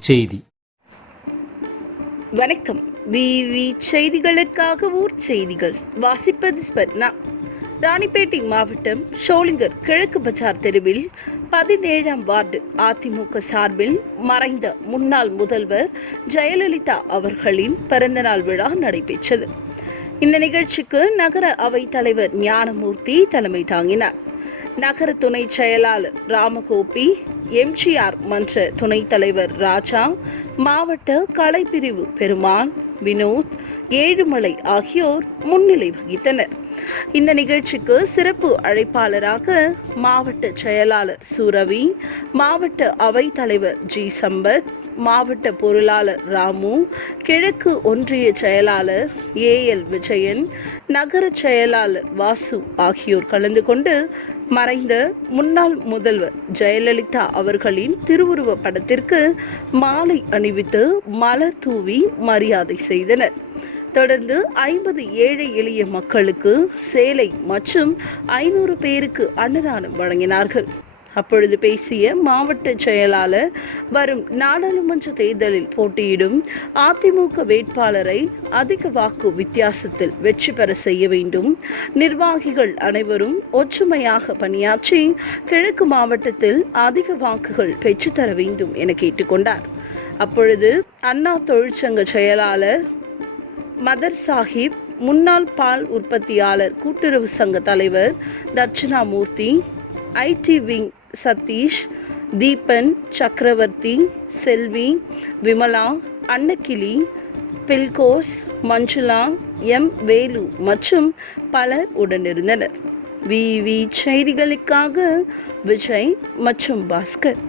செய்தி. வணக்கம். விவி செய்திகளுக்காக ஊர் செய்திகள். வாசிப்பது ஸ்பர்ணா ராணிப்பேட்டை மாவட்டம் ஷோலிங்கர் கிழக்கு பஜார் தெருவில் பதினேழாம் வார்டு அதிமுக சார்பில் மறைந்த முன்னாள் முதல்வர் ஜெயலலிதா அவர்களின் பிறந்தநாள் விழா நடைபெற்றது. இந்த நிகழ்ச்சிக்கு நகர அவைத் தலைவர் ஞானமூர்த்தி தலைமை தாங்கினார். நகர துணை செயலாளர் ராமகோபி எம்ஜிஆர் மன்ற துணைத் தலைவர் ராஜா மாவட்ட கலைப்பிரிவு பெருமான் வினோத் ஏழுமலை ஆகியோர் முன்னிலை வகித்தனர். இந்த நிகழ்ச்சிக்கு சிறப்பு அழைப்பாளராக மாவட்ட செயலாளர் சூரவி மாவட்ட அவைத்தலைவர் ஜி. சம்பத் மாவட்ட பொருளாளர் ராமு கிழக்கு ஒன்றிய செயலாளர் ஏ. எல். விஜயன் நகர செயலாளர் வாசு ஆகியோர் கலந்து கொண்டு மறைந்த முன்னாள் முதல்வர் ஜெயலலிதா அவர்களின் திருவுருவ படத்திற்கு மாலை அணிவித்து மலர் தூவி மரியாதை செய்தனர். தொடர்ந்து ஐம்பது ஏழை எளிய மக்களுக்கு சேலை மற்றும் ஐநூறு பேருக்கு அன்னதானம் வழங்கினார்கள். அப்பொழுது பேசிய மாவட்ட செயலாளர் வரும் நாடாளுமன்ற தேர்தலில் போட்டியிடும் அதிமுக வேட்பாளரை அதிக வாக்கு வித்தியாசத்தில் வெற்றி பெற செய்ய வேண்டும். நிர்வாகிகள் அனைவரும் ஒற்றுமையாக பணியாற்றி கிழக்கு மாவட்டத்தில் அதிக வாக்குகள் பெற்றுத்தர வேண்டும் என கேட்டுக்கொண்டார் அப்பொழுது அண்ணா தொழிற்சங்க செயலாளர் மதர் சாஹிப் முன்னாள் பால் உற்பத்தியாளர் கூட்டுறவு சங்க தலைவர் தட்சிணாமூர்த்தி ஐடி விங் சதீஷ் தீபன் சக்கரவர்த்தி செல்வி விமலா அன்னக்கிளி பில்கோஸ் மஞ்சுளா எம். வேலு மற்றும் பலர் உடனிருந்தனர். விவி செய்திகளுக்காக விஜய் மற்றும் பாஸ்கர்.